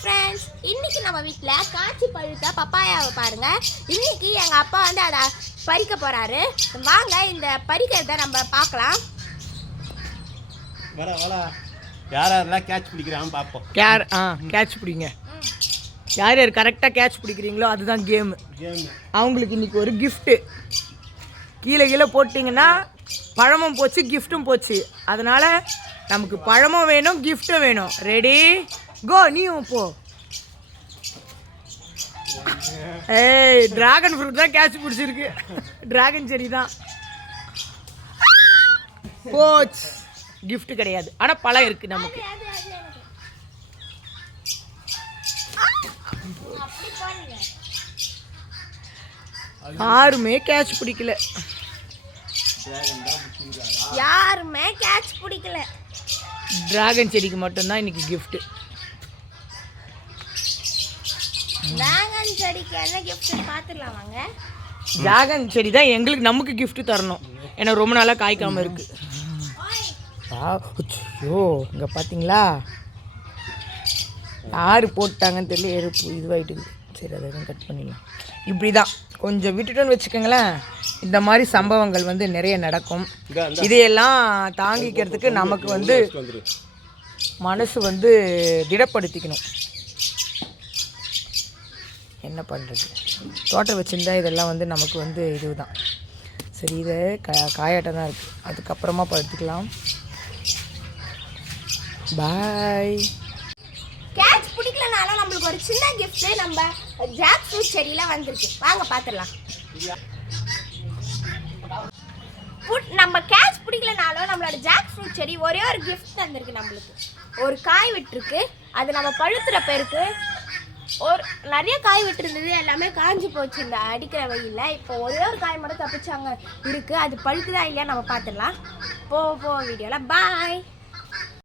Friends இன்னைக்கு நம்ம வீட்டில் காய்ச்சி பழுத்த பப்பாயாவை பாருங்க. இன்னைக்கு எங்கள் அப்பா வந்து அதை பறிக்க போறாரு. வாங்க இந்த பறிக்கிறத நம்ம பார்க்கலாம். வர வர யார் யாரெல்லாம் கேட்ச் பார்ப்போம். கேர் ஆ கேட்ச் பிடிங்க. யார் யார் கரெக்டாக கேட்ச் பிடிக்கிறீங்களோ அதுதான் கேமு கேம் அவங்களுக்கு இன்னைக்கு ஒரு கிஃப்ட்டு கீழே கீழே போட்டிங்கன்னா பழமும் போச்சு கிஃப்ட்டும் போச்சு. அதனால நமக்கு பழமும் வேணும் கிஃப்ட்டும் வேணும். ரெடி கோ நீயும் போ. ஏய் டிராகன் ஃப்ரூட் தான் கேட்ச் பிடிச்சிருக்கு. டிராகன் செடி தான். போச் gift கிடையாது. ஆனால் பழம் இருக்குது நமக்கு. யாருமே கேட்ச் பிடிக்கல. யாருமே கேட்ச் பிடிக்கல. டிராகன் செடிக்கு மட்டும்தான் இன்னைக்கு gift. டிராகன் செடிக்கு என்ன கிஃப்ட் பார்த்துடலாம் வாங்க. டிராகன் செடி தான் எங்களுக்கு நமக்கு gift தரணும். ஏன்னா ரொம்ப நாளாக காய்க்காம இருக்கு. ஐயோ இங்கே பார்த்தீங்களா யார் போட்டாங்கன்னு தெரியல எருப்பு இதுவாயிட்டுது சரி அதை கட் பண்ணிடலாம். இப்படி தான் கொஞ்சம் விட்டுட்டோன்னு வச்சுக்கோங்களேன். இந்த மாதிரி சம்பவங்கள் வந்து நிறைய நடக்கும். இதையெல்லாம் தாங்கிக்கிறதுக்கு நமக்கு வந்து மனசு வந்து திடப்படுத்திக்கணும். என்ன பண்ணுறது தோட்டம் வச்சுருந்தா இதெல்லாம் வந்து நமக்கு வந்து இதுதான். சரி இதை கா காயாட்டம் தான் இருக்குது அதுக்கப்புறமா படுத்துக்கலாம் பாய் கேட்ச் பிடிக்கலனாலும் நம்மளுக்கு ஒரு சின்ன கிஃப்ட்டு நம்ம ஜாக் ஃப்ரூட் செடியெலாம் வந்துருக்கு. வாங்க பார்த்துடலாம் நம்ம கேட்ச் பிடிக்கலனாலும் நம்மளோட ஜாக் ஃப்ரூட் செடி ஒரே ஒரு கிஃப்ட் தந்திருக்கு நம்மளுக்கு. ஒரு காய் விட்டுருக்கு. அது நம்ம பழுத்துற பேருக்கு ஒரு நிறைய காய் விட்டுருந்தது எல்லாமே காஞ்சி போச்சு இந்த அடிக்கிற வெயில்ல. இப்போ ஒரே ஒரு காய் மட்டும் தப்பிச்சாங்க. இருக்குது அது பழுக்குதா இல்லையா நம்ம பார்த்துடலாம். போ போ வீடியோவில் பாய்